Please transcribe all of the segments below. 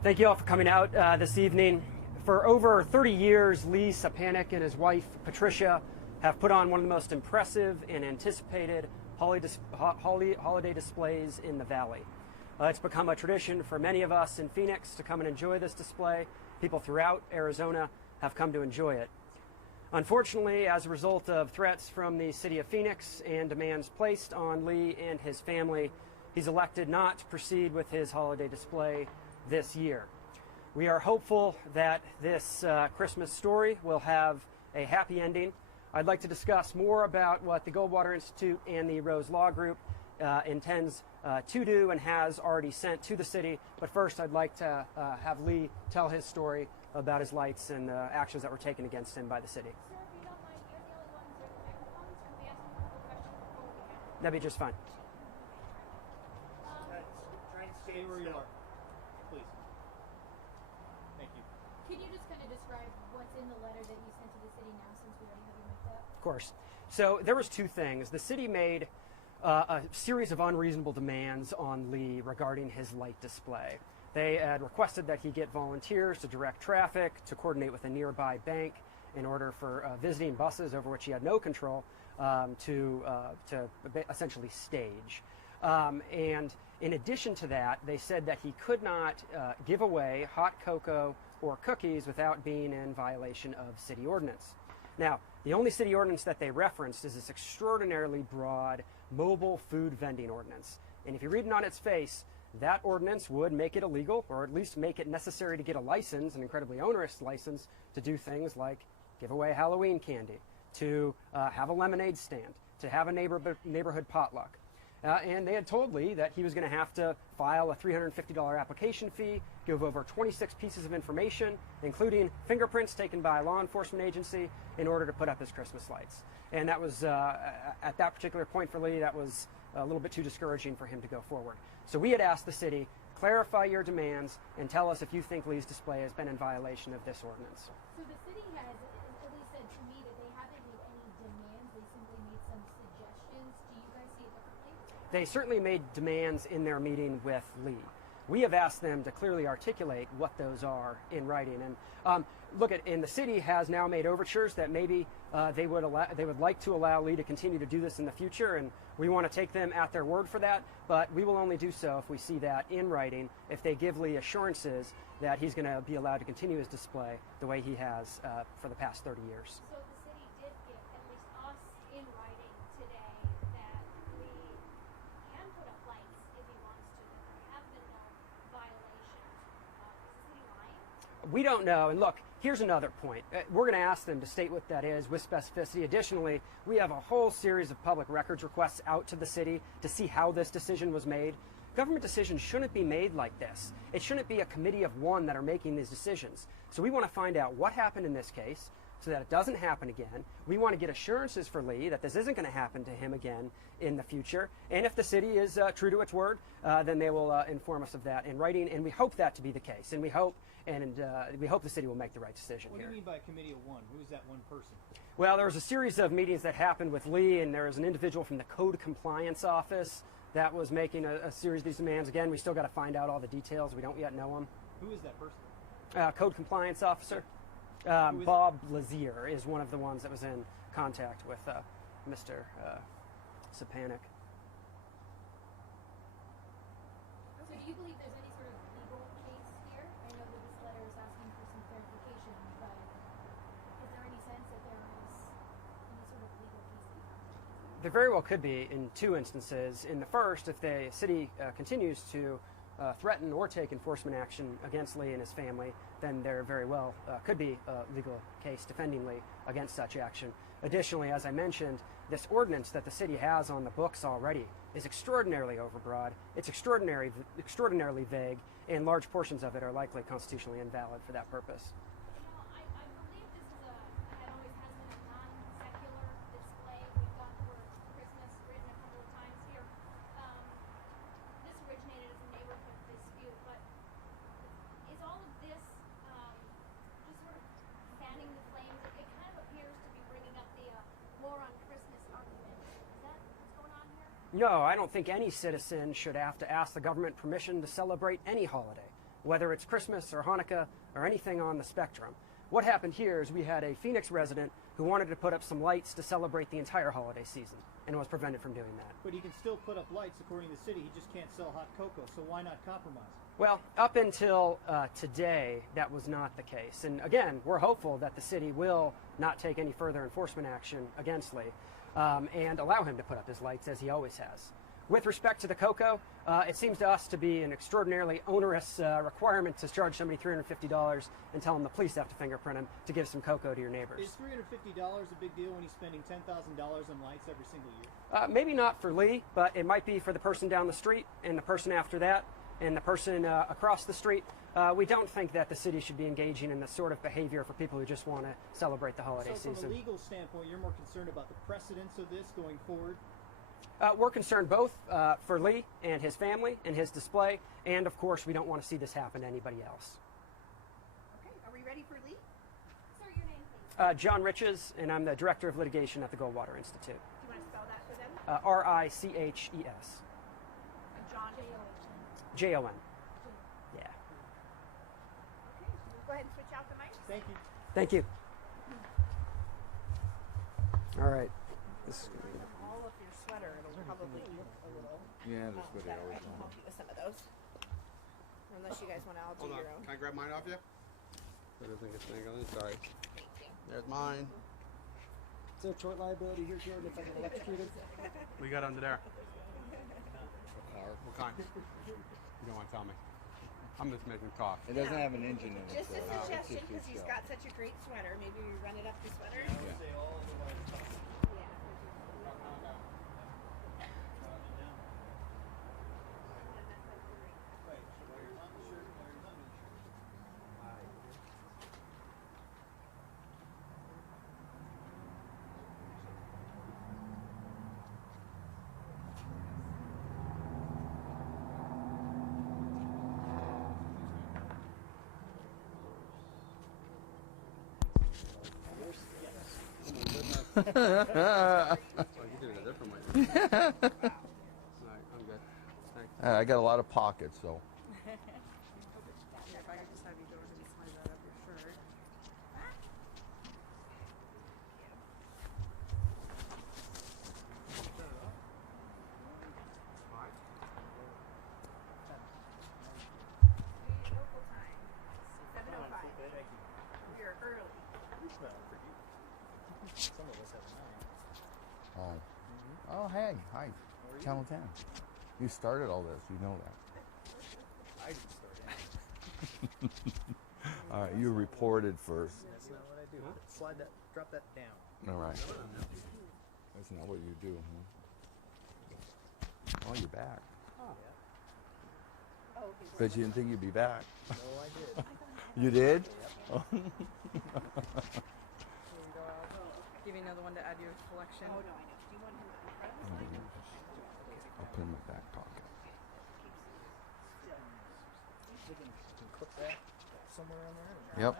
Thank you all for coming out this evening. For over 30 years, Lee Sapanek and his wife, Patricia, have put on one of the most impressive and anticipated holiday displays in the Valley. It's become a tradition for many of us in Phoenix to come and enjoy this display. People throughout Arizona have come to enjoy it. Unfortunately, as a result of threats from the city of Phoenix and demands placed on Lee and his family, he's elected not to proceed with his holiday display this year. We are hopeful that this Christmas story will have a happy ending. I'd like to discuss more about what the Goldwater Institute and the Rose Law Group intends to do and has already sent to the city. But first, I'd like to have Lee tell his story about his lights and the actions that were taken against him by the city. Sir, if you don't mind, you're the only ones with microphones. Can we ask you a couple questions before we begin? That'd be just fine. Try and stay where you are, please. Thank you. Can you just kind of describe what's in the letter that you sent to the city now, since we already have you mic'd up? Of course. So there was two things. The city made a series of unreasonable demands on Lee regarding his light display. They had requested that he get volunteers to direct traffic, to coordinate with a nearby bank in order for visiting buses over which he had no control to essentially stage. And in addition to that, they said that he could not give away hot cocoa or cookies without being in violation of city ordinance. Now, the only city ordinance that they referenced is this extraordinarily broad mobile food vending ordinance. And if you read it on its face, that ordinance would make it illegal, or at least make it necessary to get a license, an incredibly onerous license, to do things like give away Halloween candy, to have a lemonade stand, to have a neighborhood potluck. And they had told Lee that he was going to have to file a $350 application fee, give over 26 pieces of information, including fingerprints taken by a law enforcement agency, in order to put up his Christmas lights. And that was, at that particular point for Lee, that was a little bit too discouraging for him to go forward. So we had asked the city, clarify your demands and tell us if you think Lee's display has been in violation of this ordinance. So the city has at least said to me that they haven't made any demands, they simply made some suggestions. Do you guys see it differently? They certainly made demands in their meeting with Lee. We have asked them to clearly articulate what those are in writing. And and the city has now made overtures that maybe they would like to allow Lee to continue to do this in the future, and we want to take them at their word for that. But we will only do so if we see that in writing, if they give Lee assurances that he's going to be allowed to continue his display the way he has for the past 30 years. So the city did give at least us in writing today that Lee can put up lights if he wants to, that there have been no violations. Is the city lying? We don't know. And look, here's another point. We're going to ask them to state what that is with specificity. Additionally, we have a whole series of public records requests out to the city to see how this decision was made. Government decisions shouldn't be made like this. It shouldn't be a committee of one that are making these decisions. So we want to find out what happened in this case so that it doesn't happen again. We want to get assurances for Lee that this isn't going to happen to him again in the future. And if the city is true to its word, then they will inform us of that in writing. And we hope that to be the case. And we hope the city will make the right decision here. What do you mean by committee of one? Who is that one person? Well, there was a series of meetings that happened with Lee, and there was an individual from the Code Compliance Office that was making a series of these demands. Again, we still got to find out all the details. We don't yet know them. Who is that person? Code Compliance Officer. Bob Lazier is one of the ones that was in contact with Mr. Sapanek. So do you believe there's any sort of legal case here? I know that this letter is asking for some clarification, but is there any sense that there is any sort of legal case? There very well could be in two instances. In the first, if the city continues to threaten or take enforcement action against Lee and his family, then there very well could be a legal case defending Lee against such action. Additionally, as I mentioned, this ordinance that the city has on the books already is extraordinarily overbroad. It's extraordinarily vague, and large portions of it are likely constitutionally invalid for that purpose. I believe this is it always has been a non-secular display. We've got the word Christmas written a couple of times here. This originated as a neighborhood dispute, but is all of this just sort of fanning the flames? It kind of appears to be bringing up the war on Christmas argument. Is that what's going on here? No, I don't think any citizen should have to ask the government permission to celebrate any holiday. whether it's Christmas or Hanukkah or anything on the spectrum. What happened here is we had a Phoenix resident who wanted to put up some lights to celebrate the entire holiday season and was prevented from doing that. But he can still put up lights according to the city. He just can't sell hot cocoa. So why not compromise? Well, up until today, that was not the case. And again, we're hopeful that the city will not take any further enforcement action against Lee and allow him to put up his lights as he always has. With respect to the cocoa, it seems to us to be an extraordinarily onerous requirement to charge somebody $350 and tell them the police have to fingerprint him to give some cocoa to your neighbors. Is $350 a big deal when he's spending $10,000 on lights every single year? Maybe not for Lee, but it might be for the person down the street and the person after that and the person across the street. We don't think that the city should be engaging in this sort of behavior for people who just want to celebrate the holiday So season. from a legal standpoint, you're more concerned about the precedence of this going forward? We're concerned both for Lee and his family and his display, and of course we don't want to see this happen to anybody else. Okay, are we ready for Lee? Sir, your name, please. John Riches, and I'm the Director of Litigation at the Goldwater Institute. Do you want to spell that for them? R-I-C-H-E-S. John. J-O-N. Yeah. Okay, we'll go ahead and switch out the mics. Thank you. Thank you. All right. This is gonna be All of your sweater, it'll probably look a little. Yeah, that's what that they I always can want. help you with some of those. Unless you guys want to all do Hold on. your own. Can I grab mine off you? I don't think it's dangling. Sorry. Thank you. There's mine. Is there a tort liability here, Jordan, if I get electrocuted? What you got under there? What kind? You don't want to tell me. I'm just making talk. It doesn't have an engine in it. Just a so suggestion, it's because he's yourself. got such a great sweater. Maybe we run it up the sweater. Yeah. Yeah. Oh, you did it a different way. All right, I'm good. Thanks. I got a lot of pockets, so. Yeah, if I could just have you go ahead and slide that up your shirt. Local time, 7:05. We're early. Some of us have nine. Oh. Oh, hey. Hi. Channel 10. You started all this. You know that. I didn't start it. All right. You reported first. That's not what I do. Slide that, drop that down. All right. That's not what you do, huh? Oh, you're back. Oh, okay. Bet you didn't think you'd be back. No, I did. You did? Here you go. I'll give you another one to add to your collection. Oh, no, I know. Do you want him in front of the slide? I'll put it in my back pocket. We can clip that somewhere on there. Yep.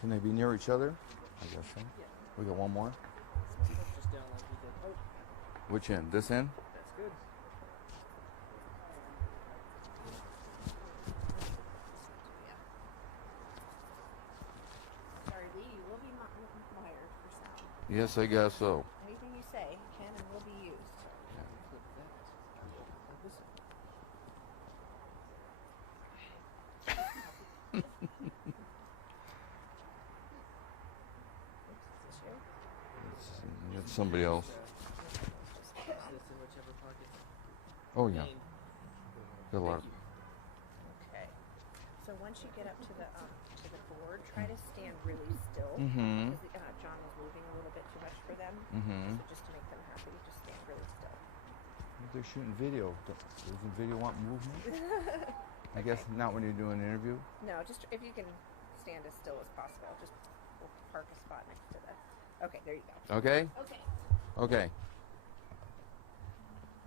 Can they be near each other? I guess so. We got one more. Just down like we did. Oh, Which end? This end? that's good. Sorry, Lee, you will be mired for something. Yes, I guess so. Anything you say can and will be used. Clip that. Like this. Is this you? It's somebody else. Just toss this in whichever pocket. Oh, yeah. Name. Got a lot. Okay. So once you get up to the board, try to stand really still. Mm-hmm. Because John was moving a little bit too much for them. Mm-hmm. So just to make them happy, just stand really still. They're shooting video. Doesn't video want movement? I guess not when you're doing an interview. No, just if you can stand as still as possible. Just we'll park a spot next to the. Okay, there you go. Okay? Okay. Okay.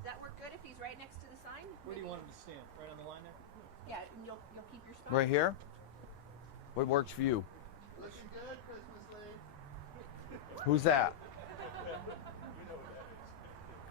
Does that work good if he's right next to the sign? Where do you want him to stand? Right on the line there? Yeah, and you'll keep your spot. Right here? What works for you? Looking good, Christmas Lee. Who's that?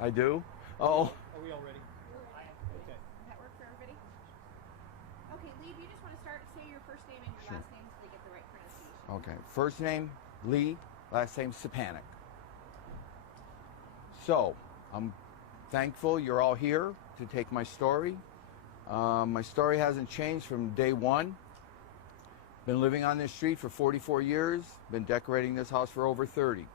I do? Oh. Are we all ready? Okay. Does that work for everybody? Okay, Lee, do you just want to Okay. First name, Lee. Last name, Sapanic. So, I'm thankful you're all here to take my story. My story hasn't changed from day one. Been living on this street for 44 years. Been decorating this house for over 30.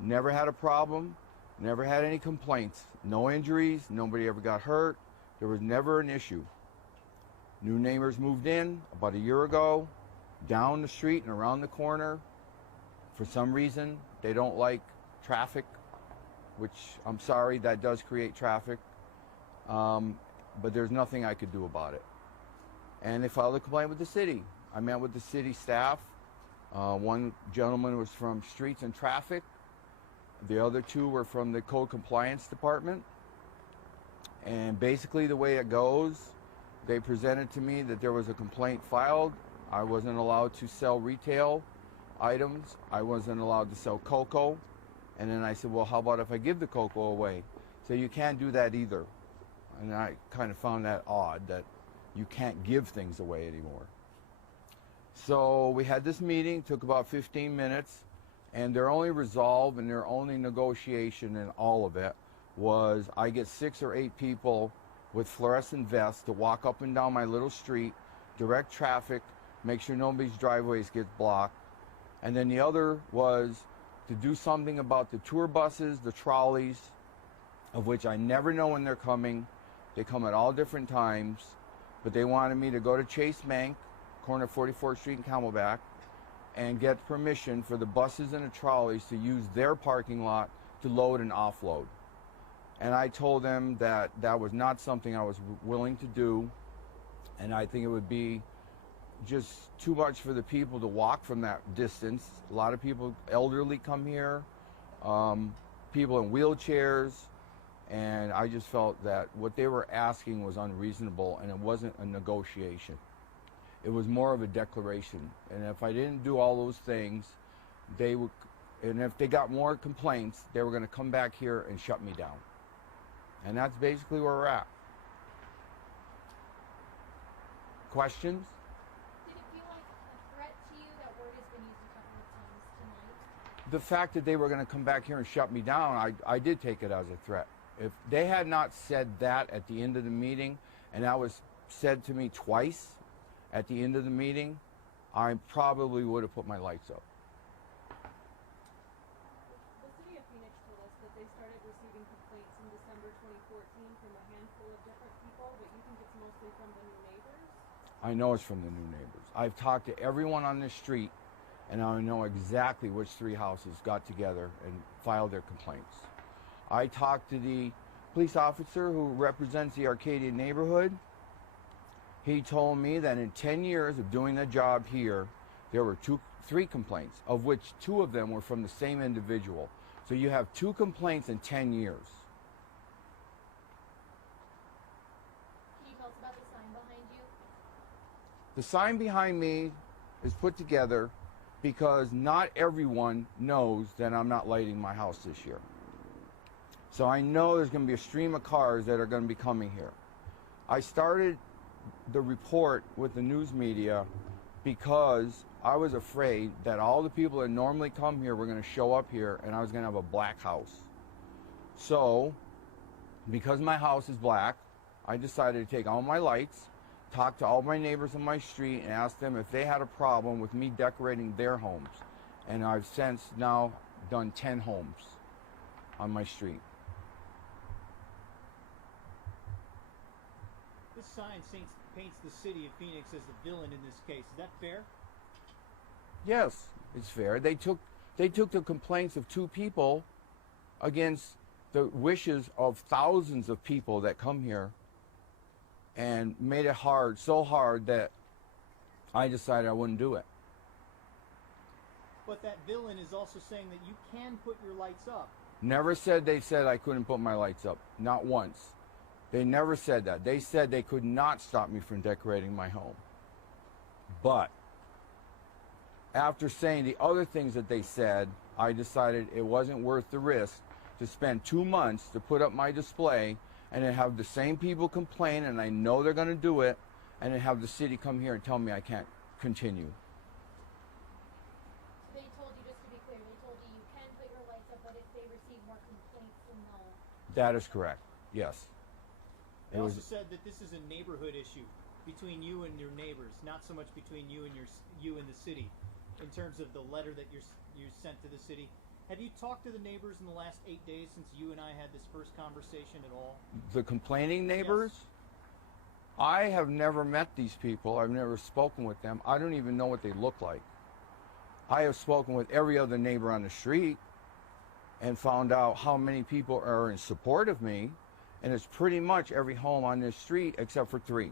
Never had a problem. Never had any complaints. No injuries. Nobody ever got hurt. There was never an issue. New neighbors moved in about a year ago, down the street and around the corner. For some reason, they don't like traffic, which I'm sorry, that does create traffic. But there's nothing I could do about it. And they filed a complaint with the city. I met with the city staff. One gentleman was from Streets and Traffic. The other two were from the Code Compliance Department. And basically the way it goes, they presented to me that there was a complaint filed. I wasn't allowed to sell retail items. I wasn't allowed to sell cocoa. And then I said, well, how about if I give the cocoa away? So you can't do that either. And I kind of found that odd that you can't give things away anymore. So we had this meeting, took about 15 minutes, and their only resolve and their only negotiation in all of it was I get 6 or 8 people with fluorescent vests to walk up and down my little street, direct traffic, make sure nobody's driveways get blocked. And then the other was to do something about the tour buses, the trolleys, of which I never know when they're coming. They come at all different times, but they wanted me to go to Chase Bank, corner 44th Street and Camelback, and get permission for the buses and the trolleys to use their parking lot to load and offload. And I told them that that was not something I was willing to do, and I think it would be just too much for the people to walk from that distance. A lot of people, elderly, come here, people in wheelchairs, and I just felt that what they were asking was unreasonable, and it wasn't a negotiation. It was more of a declaration. And if I didn't do all those things, they would, and if they got more complaints, they were going to come back here and shut me down. And that's basically where we're at. Questions? Did it feel like a threat to you? That word has been used a couple of times tonight. The fact that they were going to come back here and shut me down, I did take it as a threat. If they had not said that at the end of the meeting, and that was said to me twice at the end of the meeting, I probably would have put my lights up. The city of Phoenix told us that they started receiving complaints in December 2014 from a handful of different people, but you think it's mostly from the new neighbors? I know it's from the new neighbors. I've talked to everyone on this street, and I know exactly which 3 houses got together and filed their complaints. I talked to the police officer who represents the Arcadia neighborhood. He told me that in 10 years of doing the job here, there were 3 complaints, of which 2 of them were from the same individual. So you have 2 complaints in 10 years. Can you tell us about the sign behind you? The sign behind me is put together because not everyone knows that I'm not lighting my house this year. So I know there's going to be a stream of cars that are going to be coming here. I started the report with the news media because I was afraid that all the people that normally come here were going to show up here and I was going to have a black house. So, because my house is black, I decided to take all my lights, talk to all my neighbors on my street, and ask them if they had a problem with me decorating their homes. And I've since now done 10 homes on my street. This sign paints the city of Phoenix as the villain in this case. Is that fair? Yes, it's fair. They took the complaints of 2 people against the wishes of thousands of people that come here and made it hard, so hard that I decided I wouldn't do it. But that villain is also saying that you can put your lights up. Never said they said I couldn't put my lights up. Not once. They never said that. They said they could not stop me from decorating my home. But after saying the other things that they said, I decided it wasn't worth the risk to spend 2 months to put up my display and then have the same people complain, and I know they're going to do it, and then have the city come here and tell me I can't continue. That is correct. Yes. They It also was. said that this is a neighborhood issue between you and your neighbors, not so much between you and you and the city, in terms of the letter that you sent to the city. Have you talked to the neighbors in the last 8 days since you and I had this first conversation at all? The complaining neighbors? Yes. I have never met these people. I've never spoken with them. I don't even know what they look like. I have spoken with every other neighbor on the street and found out how many people are in support of me, and it's pretty much every home on this street except for 3.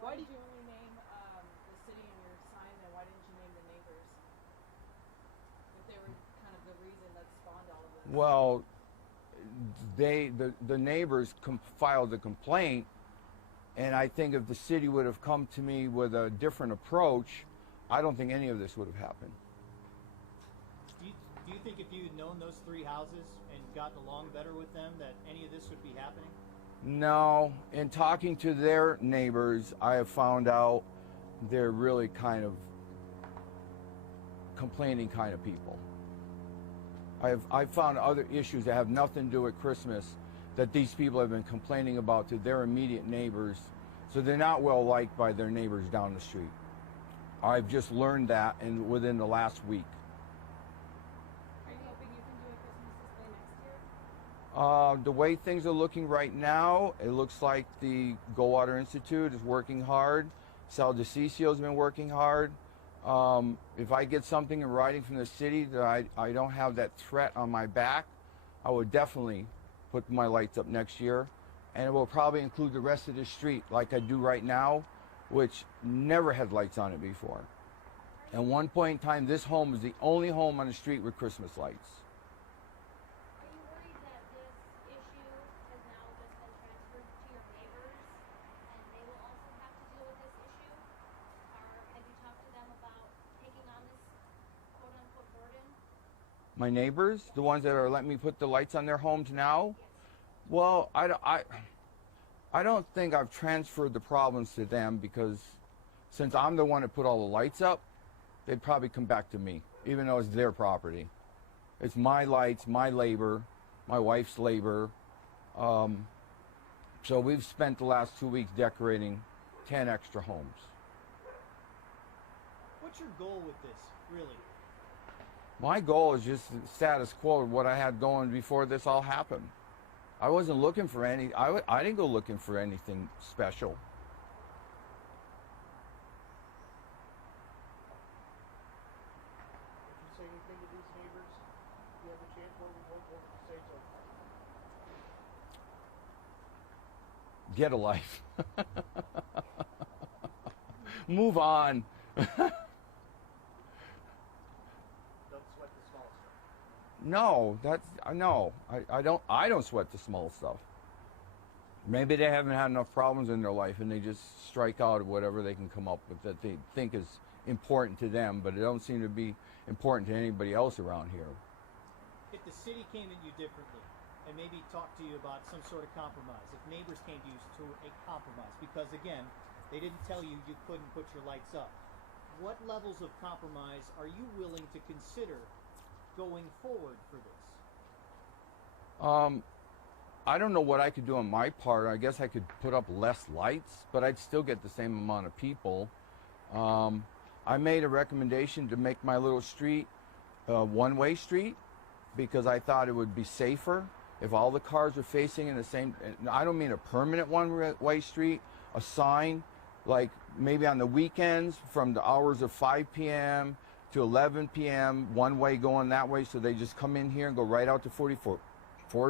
Why did you only name the city in your sign, and why didn't you name the neighbors? If they were kind of the reason that spawned all of this. Well, the neighbors filed the complaint, and I think if the city would have come to me with a different approach, I don't think any of this would have happened. Do you think if you had known those 3 houses and gotten along better with them, that any of this would be happening? No, in talking to their neighbors, I have found out they're really kind of complaining kind of people. I've found other issues that have nothing to do with Christmas that these people have been complaining about to their immediate neighbors, so they're not well liked by their neighbors down the street. I've just learned that within the last week. Are you hoping you can do a Christmas display next year? The way things are looking right now, it looks like the Goldwater Instittute is working hard. Sal DeCicio's been working hard. If I get something in writing from the city that I don't have that threat on my back, I would definitely put my lights up next year. And it will probably include the rest of the street like I do right now, which never had lights on it before. At one point in time, this home was the only home on the street with Christmas lights. Are you worried that this issue has now just been transferred to your neighbors and they will also have to deal with this issue? Or have you talked to them about taking on this quote unquote burden? My neighbors, the ones that are letting me put the lights on their homes now, well, I don't think I've transferred the problems to them, because since I'm the one that put all the lights up, they'd probably come back to me, even though it's their property. It's my lights, my labor, my wife's labor. So we've spent the last 2 weeks decorating 10 extra homes. What's your goal with this, really? My goal is just status quo of what I had going before this all happened. I wasn't looking for I didn't go looking for anything special. Did you say anything to these neighbors? You have a chance. What did you say so far? Get a life. Move on. Don't sweat the small stuff. No, I don't sweat the small stuff. Maybe they haven't had enough problems in their life and they just strike out at whatever they can come up with that they think is important to them, but it don't seem to be important to anybody else around here. If the city came at you differently and maybe talked to you about some sort of compromise, if neighbors came to you to a compromise, because again, they didn't tell you you couldn't put your lights up, what levels of compromise are you willing to consider going forward for this? I don't know what I could do on my part. I guess I could put up less lights, but I'd still get the same amount of people. I made a recommendation to make my little street a one-way street, because I thought it would be safer if all the cars are facing in the same. I don't mean a permanent one-way street, a sign like maybe on the weekends from the hours of 5 p.m. to 11 p.m. one way going that way, so they just come in here and go right out to 44th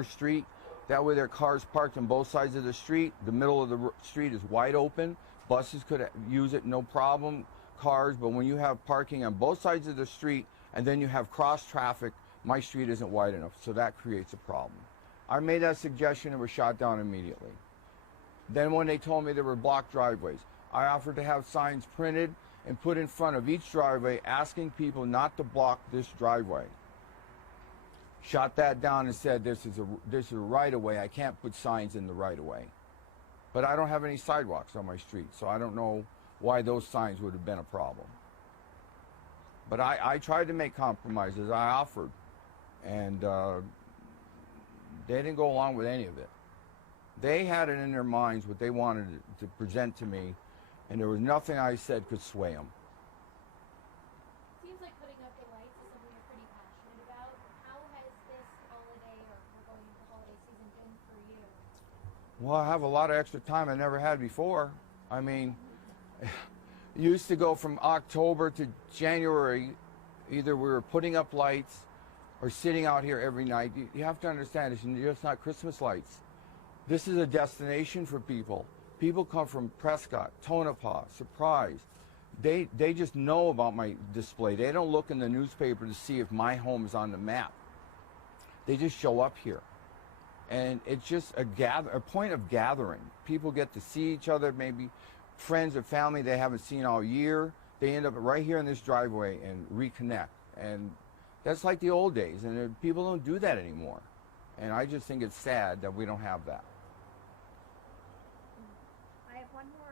Street. That way their cars parked on both sides of the street. The middle of the street is wide open. Buses could use it, no problem, cars, but when you have parking on both sides of the street and then you have cross traffic, my street isn't wide enough, so that creates a problem. I made that suggestion and was shot down immediately. Then when they told me there were blocked driveways, I offered to have signs printed and put in front of each driveway asking people not to block this driveway. Shot that down and said this is a right-of-way. I can't put signs in the right-of-way. But I don't have any sidewalks on my street, so I don't know why those signs would have been a problem. But I tried to make compromises. I offered, and they didn't go along with any of it. They had it in their minds what they wanted to present to me, and there was nothing I said could sway them. Seems like putting up the lights is something you're pretty passionate about. How has this holiday, or we're going into holiday season, been for you? Well, I have a lot of extra time I never had before. I mean, used to go from October to January, either we were putting up lights or sitting out here every night. You have to understand, it's just not Christmas lights. This is a destination for people. People come from Prescott, Tonopah, Surprise. They just know about my display. They don't look in the newspaper to see if my home is on the map. They just show up here. And it's just a point of gathering. People get to see each other, maybe friends or family they haven't seen all year. They end up right here in this driveway and reconnect. And that's like the old days, and people don't do that anymore. And I just think it's sad that we don't have that. I have one more